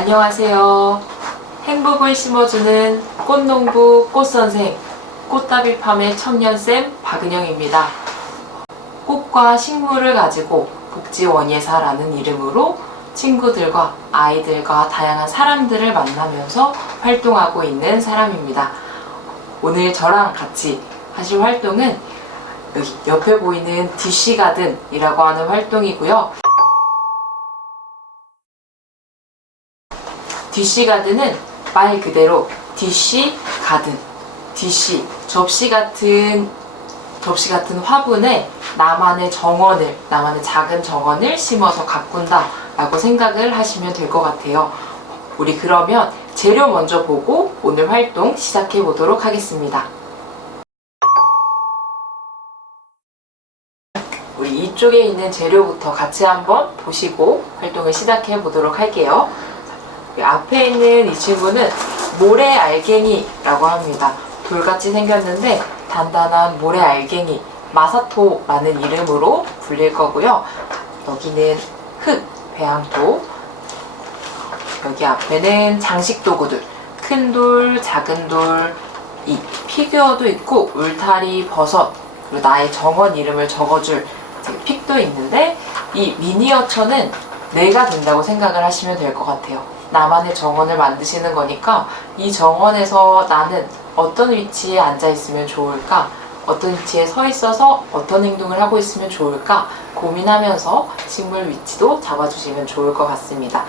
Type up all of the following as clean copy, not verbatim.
안녕하세요. 행복을 심어주는 꽃농부 꽃선생 꽃다비팜의 청년쌤 박은영입니다. 꽃과 식물을 가지고 복지원예사라는 이름으로 친구들과 아이들과 다양한 사람들을 만나면서 활동하고 있는 사람입니다. 오늘 저랑 같이 하실 활동은 여기 옆에 보이는 DC가든이라고 하는 활동이고요. DC가든은 말 그대로 DC가든, DC, 접시 같은 화분에 나만의 작은 정원을 심어서 가꾼다 라고 생각을 하시면 될 것 같아요. 우리 그러면 재료 먼저 보고 오늘 활동 시작해 보도록 하겠습니다. 우리 이쪽에 있는 재료부터 같이 한번 보시고 활동을 시작해 보도록 할게요. 앞에 있는 이 친구는 모래 알갱이라고 합니다. 돌같이 생겼는데 단단한 모래 알갱이, 마사토라는 이름으로 불릴 거고요. 여기는 흙, 배양토, 여기 앞에는 장식 도구들, 큰 돌, 작은 돌, 이 피규어도 있고 울타리, 버섯, 그리고 나의 정원 이름을 적어줄 픽도 있는데, 이 미니어처는 내가 된다고 생각을 하시면 될 것 같아요. 나만의 정원을 만드시는 거니까 이 정원에서 나는 어떤 위치에 앉아 있으면 좋을까, 어떤 위치에 서 있어서 어떤 행동을 하고 있으면 좋을까 고민하면서 식물 위치도 잡아주시면 좋을 것 같습니다.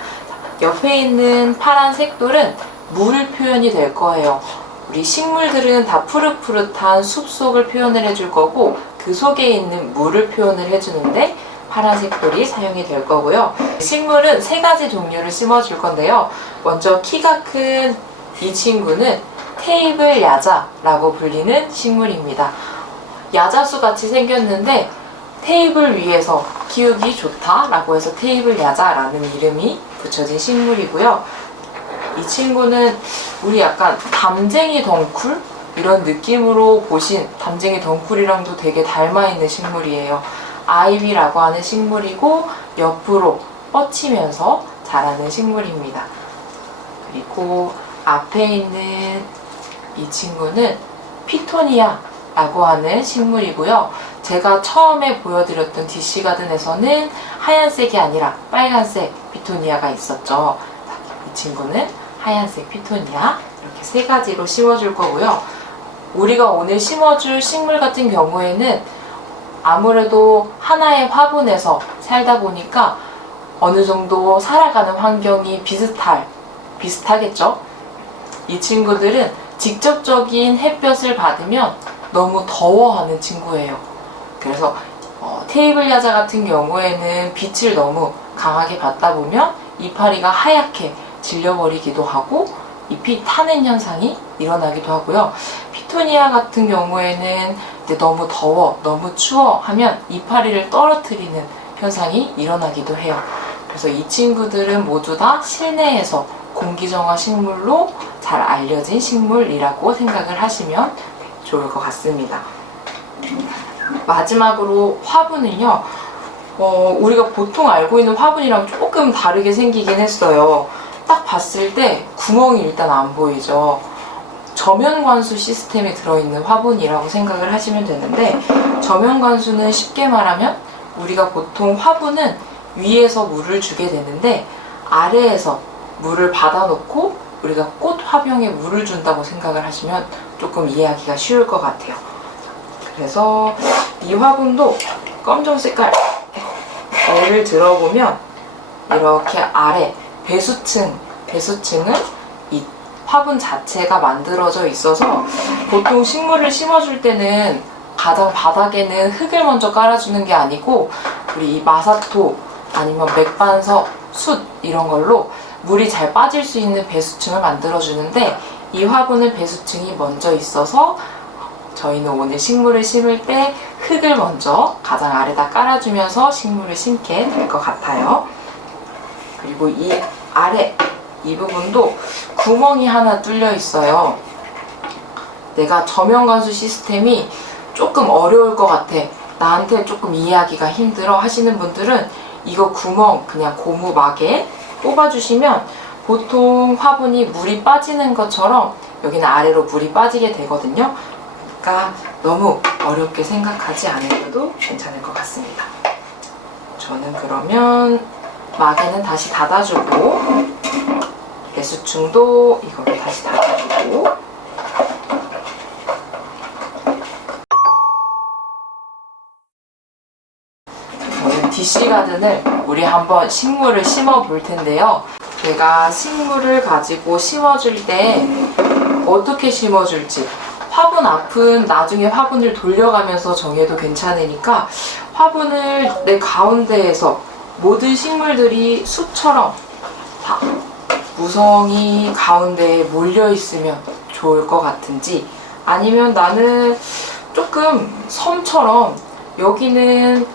옆에 있는 파란색 돌은 물 표현이 될 거예요. 우리 식물들은 다 푸릇푸릇한 숲속을 표현을 해줄 거고 그 속에 있는 물을 표현을 해주는데 파란색 돌이 사용이 될 거고요. 식물은 3가지 종류를 심어줄 건데요. 먼저 키가 큰 이 친구는 테이블 야자라고 불리는 식물입니다. 야자수 같이 생겼는데 테이블 위에서 키우기 좋다라고 해서 테이블 야자라는 이름이 붙여진 식물이고요. 이 친구는 우리 약간 담쟁이 덩쿨? 이런 느낌으로 보신 담쟁이 덩쿨이랑도 되게 닮아있는 식물이에요. 아이비라고 하는 식물이고 옆으로 뻗치면서 자라는 식물입니다. 그리고 앞에 있는 이 친구는 피토니아라고 하는 식물이고요. 제가 처음에 보여드렸던 DC가든에서는 하얀색이 아니라 빨간색 피토니아가 있었죠. 이 친구는 하얀색 피토니아, 이렇게 3가지로 심어줄 거고요. 우리가 오늘 심어줄 식물 같은 경우에는 아무래도 하나의 화분에서 살다 보니까 어느 정도 살아가는 환경이 비슷하겠죠? 이 친구들은 직접적인 햇볕을 받으면 너무 더워하는 친구예요. 그래서 테이블 야자 같은 경우에는 빛을 너무 강하게 받다 보면 이파리가 하얗게 질려버리기도 하고 잎이 타는 현상이 일어나기도 하고요. 피토니아 같은 경우에는 이제 너무 더워, 너무 추워 하면 이파리를 떨어뜨리는 현상이 일어나기도 해요. 그래서 이 친구들은 모두 다 실내에서 공기정화 식물로 잘 알려진 식물이라고 생각을 하시면 좋을 것 같습니다. 마지막으로 화분은요, 우리가 보통 알고 있는 화분이랑 조금 다르게 생기긴 했어요. 딱 봤을 때 구멍이 일단 안 보이죠. 저면관수 시스템이 들어있는 화분이라고 생각을 하시면 되는데, 저면관수는 쉽게 말하면 우리가 보통 화분은 위에서 물을 주게 되는데 아래에서 물을 받아놓고 우리가 꽃 화병에 물을 준다고 생각을 하시면 조금 이해하기가 쉬울 것 같아요. 그래서 이 화분도 검정 색깔 예를 들어보면 이렇게 아래 배수층은 이 화분 자체가 만들어져 있어서 보통 식물을 심어줄 때는 가장 바닥에는 흙을 먼저 깔아주는 게 아니고 우리 이 마사토 아니면 맥반석, 숯 이런 걸로 물이 잘 빠질 수 있는 배수층을 만들어주는데 이 화분은 배수층이 먼저 있어서 저희는 오늘 식물을 심을 때 흙을 먼저 가장 아래다 깔아주면서 식물을 심게 될 것 같아요. 그리고 이 아래 이 부분도 구멍이 하나 뚫려 있어요. 내가 저면관수 시스템이 조금 어려울 것 같아, 나한테 조금 이해하기가 힘들어 하시는 분들은 이거 구멍 그냥 고무막에 뽑아주시면 보통 화분이 물이 빠지는 것처럼 여기는 아래로 물이 빠지게 되거든요. 그러니까 너무 어렵게 생각하지 않으셔도 괜찮을 것 같습니다. 저는 그러면 막에는 다시 닫아주고 배수충도 이거를 다시 닫아주고 저는 DC 가든을 우리 한번 식물을 심어 볼 텐데요. 제가 식물을 가지고 심어줄 때 어떻게 심어줄지 화분 앞은 나중에 화분을 돌려가면서 정해도 괜찮으니까 화분을 내 가운데에서 모든 식물들이 숲처럼 다 무성이 가운데에 몰려 있으면 좋을 것 같은지 아니면 나는 조금 섬처럼 여기는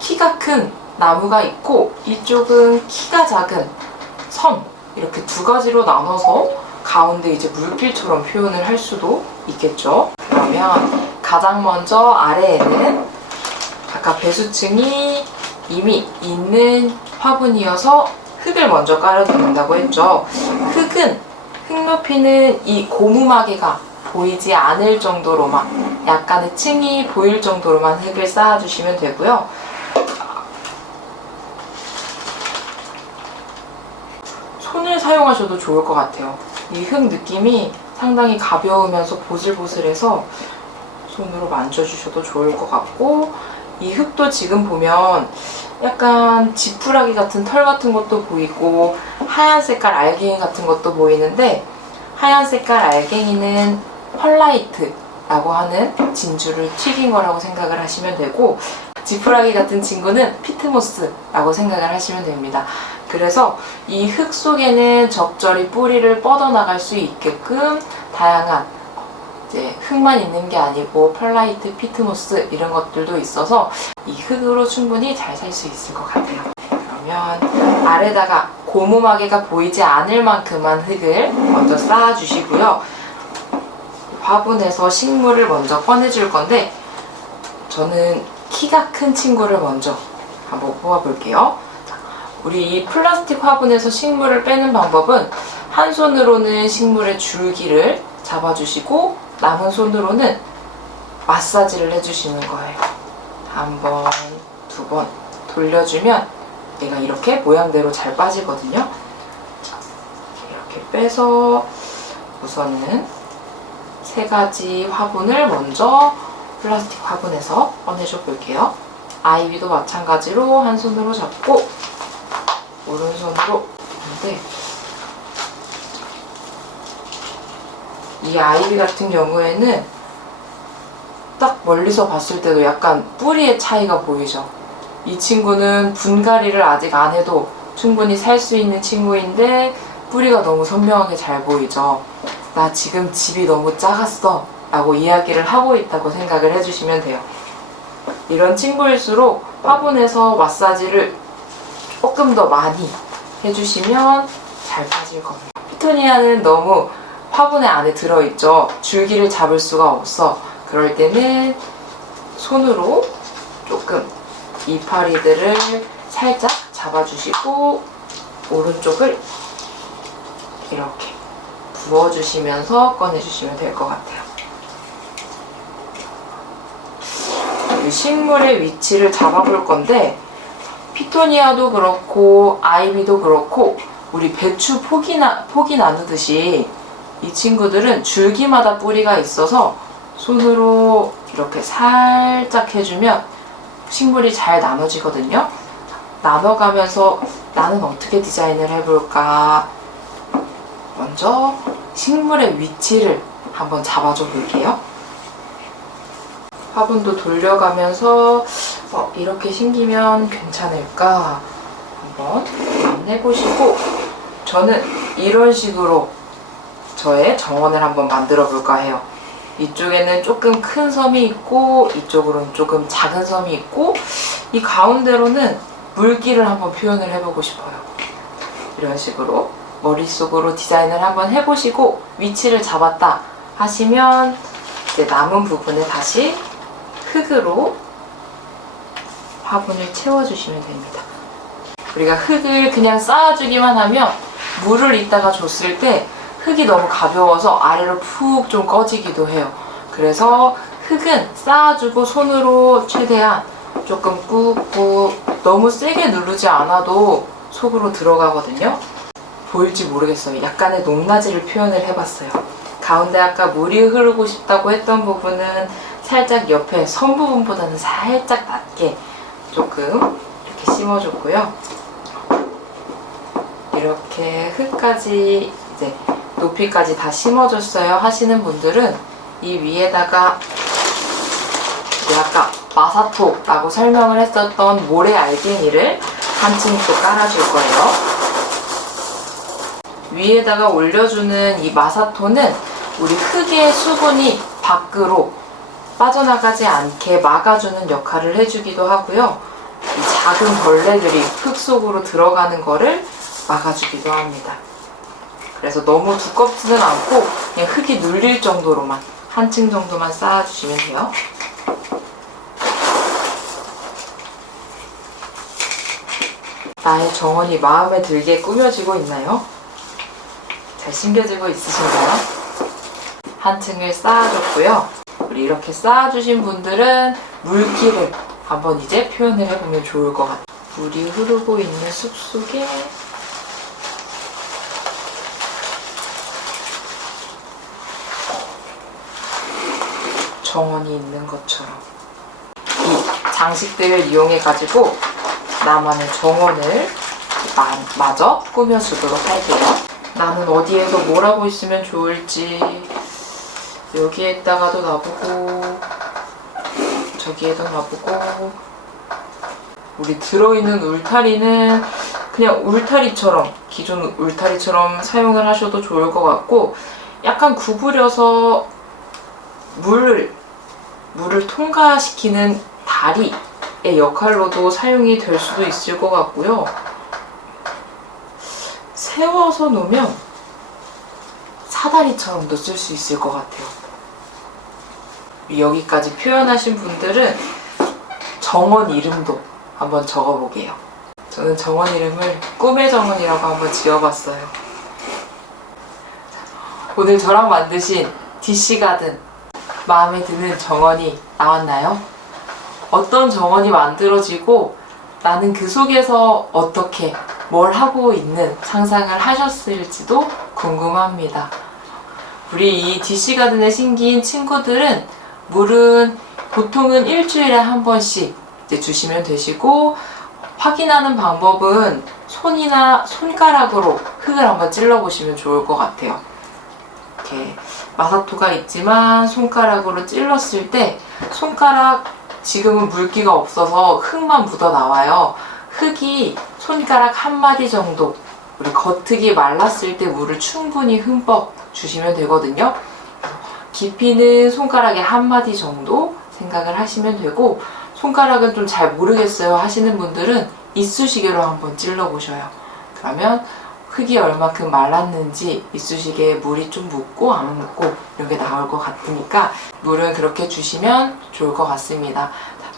키가 큰 나무가 있고 이쪽은 키가 작은 섬 이렇게 두 가지로 나눠서 가운데 이제 물길처럼 표현을 할 수도 있겠죠. 그러면 가장 먼저 아래에는 아까 배수층이 이미 있는 화분이어서 흙을 먼저 깔아준다고 했죠. 흙은 흙 높이는 이 고무마개가 보이지 않을 정도로만 약간의 층이 보일 정도로만 흙을 쌓아주시면 되고요. 손을 사용하셔도 좋을 것 같아요. 이 흙 느낌이 상당히 가벼우면서 보슬보슬해서 손으로 만져주셔도 좋을 것 같고 이 흙도 지금 보면 약간 지푸라기 같은 털 같은 것도 보이고 하얀 색깔 알갱이 같은 것도 보이는데 하얀 색깔 알갱이는 펄라이트라고 하는 진주를 튀긴 거라고 생각을 하시면 되고 지푸라기 같은 친구는 피트모스라고 생각을 하시면 됩니다. 그래서 이 흙 속에는 적절히 뿌리를 뻗어나갈 수 있게끔 다양한 이제 흙만 있는 게 아니고 펄라이트, 피트모스 이런 것들도 있어서 이 흙으로 충분히 잘 살 수 있을 것 같아요. 그러면 아래다가 고무마개가 보이지 않을 만큼만 흙을 먼저 쌓아주시고요. 화분에서 식물을 먼저 꺼내줄 건데 저는 키가 큰 친구를 먼저 한번 뽑아볼게요. 우리 이 플라스틱 화분에서 식물을 빼는 방법은 한 손으로는 식물의 줄기를 잡아주시고 남은 손으로는 마사지를 해주시는 거예요. 한 번, 두 번 돌려주면 얘가 이렇게 모양대로 잘 빠지거든요. 이렇게 빼서 우선은 세 가지 화분을 먼저 플라스틱 화분에서 꺼내줘 볼게요. 아이비도 마찬가지로 한 손으로 잡고 오른손으로 하는데 이 아이비 같은 경우에는 딱 멀리서 봤을 때도 약간 뿌리의 차이가 보이죠. 이 친구는 분갈이를 아직 안 해도 충분히 살 수 있는 친구인데 뿌리가 너무 선명하게 잘 보이죠. 나 지금 집이 너무 작았어 라고 이야기를 하고 있다고 생각을 해주시면 돼요. 이런 친구일수록 화분에서 마사지를 조금 더 많이 해주시면 잘 빠질 겁니다. 피토니아는 너무 화분에 안에 들어있죠. 줄기를 잡을 수가 없어. 그럴 때는 손으로 조금 이파리들을 살짝 잡아주시고 오른쪽을 이렇게 부어주시면서 꺼내주시면 될 것 같아요. 이 식물의 위치를 잡아볼 건데 피토니아도 그렇고 아이비도 그렇고 우리 배추 포기 나누듯이 이 친구들은 줄기마다 뿌리가 있어서 손으로 이렇게 살짝 해주면 식물이 잘 나눠지거든요. 나눠가면서 나는 어떻게 디자인을 해볼까? 먼저 식물의 위치를 한번 잡아줘 볼게요. 화분도 돌려가면서 이렇게 심기면 괜찮을까? 한번 해보시고 저는 이런 식으로 저의 정원을 한번 만들어 볼까 해요. 이쪽에는 조금 큰 섬이 있고 이쪽으로는 조금 작은 섬이 있고 이 가운데로는 물길을 한번 표현을 해보고 싶어요. 이런 식으로 머릿속으로 디자인을 한번 해보시고 위치를 잡았다 하시면 이제 남은 부분에 다시 흙으로 화분을 채워주시면 됩니다. 우리가 흙을 그냥 쌓아주기만 하면 물을 이따가 줬을 때 흙이 너무 가벼워서 아래로 푹 좀 꺼지기도 해요. 그래서 흙은 쌓아주고 손으로 최대한 조금 꾹꾹, 너무 세게 누르지 않아도 속으로 들어가거든요. 보일지 모르겠어요. 약간의 높낮이를 표현을 해봤어요. 가운데 아까 물이 흐르고 싶다고 했던 부분은 살짝 옆에 선 부분보다는 살짝 낮게 조금 이렇게 심어줬고요. 이렇게 흙까지 이제 높이까지 다 심어줬어요 하시는 분들은 이 위에다가 아까 마사토라고 설명을 했었던 모래 알갱이를 한 층 또 깔아줄 거예요. 위에다가 올려주는 이 마사토는 우리 흙의 수분이 밖으로 빠져나가지 않게 막아주는 역할을 해주기도 하고요. 이 작은 벌레들이 흙 속으로 들어가는 거를 막아주기도 합니다. 그래서 너무 두껍지는 않고 그냥 흙이 눌릴 정도로만 한 층 정도만 쌓아주시면 돼요. 나의 정원이 마음에 들게 꾸며지고 있나요? 잘 심겨지고 있으신가요? 한 층을 쌓아줬고요. 우리 이렇게 쌓아주신 분들은 물기를 한번 이제 표현을 해보면 좋을 것 같아요. 물이 흐르고 있는 숲속에 정원이 있는 것처럼 이 장식들을 이용해 가지고 나만의 정원을 마저 꾸며주도록 할게요. 나는 어디에서 뭘 하고 있으면 좋을지, 여기에다가도 놔보고 저기에도 놔보고, 우리 들어있는 울타리는 그냥 울타리처럼, 기존 울타리처럼 사용을 하셔도 좋을 것 같고, 약간 구부려서 물을 통과시키는 다리의 역할로도 사용이 될 수도 있을 것 같고요. 세워서 놓으면 사다리처럼도 쓸 수 있을 것 같아요. 여기까지 표현하신 분들은 정원 이름도 한번 적어보게요. 저는 정원 이름을 꿈의 정원이라고 한번 지어봤어요. 오늘 저랑 만드신 DC가든 마음에 드는 정원이 나왔나요? 어떤 정원이 만들어지고 나는 그 속에서 어떻게 뭘 하고 있는 상상을 하셨을지도 궁금합니다. 우리 이 DC가든에 신기인 친구들은 물은 보통은 일주일에 한 번씩 이제 주시면 되시고, 확인하는 방법은 손이나 손가락으로 흙을 한번 찔러보시면 좋을 것 같아요. 이렇게 마사토가 있지만 손가락으로 찔렀을 때 손가락, 지금은 물기가 없어서 흙만 묻어 나와요. 흙이 손가락 한 마디 정도, 우리 겉흙이 말랐을 때 물을 충분히 흠뻑 주시면 되거든요. 깊이는 손가락에 한 마디 정도 생각을 하시면 되고, 손가락은 좀 잘 모르겠어요 하시는 분들은 이쑤시개로 한번 찔러 보셔요. 그러면 흙이 얼마큼 말랐는지, 이쑤시개에 물이 좀 묻고 안 묻고 이런 게 나올 것 같으니까 물은 그렇게 주시면 좋을 것 같습니다.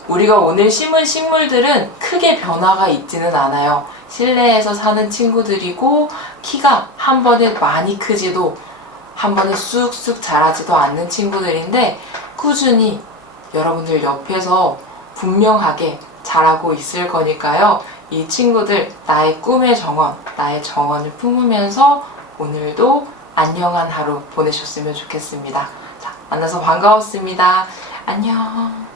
우리가 오늘 심은 식물들은 크게 변화가 있지는 않아요. 실내에서 사는 친구들이고 키가 한 번에 많이 크지도 한 번에 쑥쑥 자라지도 않는 친구들인데, 꾸준히 여러분들 옆에서 분명하게 자라고 있을 거니까요. 이 친구들, 나의 꿈의 정원, 나의 정원을 품으면서 오늘도 안녕한 하루 보내셨으면 좋겠습니다. 자, 만나서 반가웠습니다. 안녕.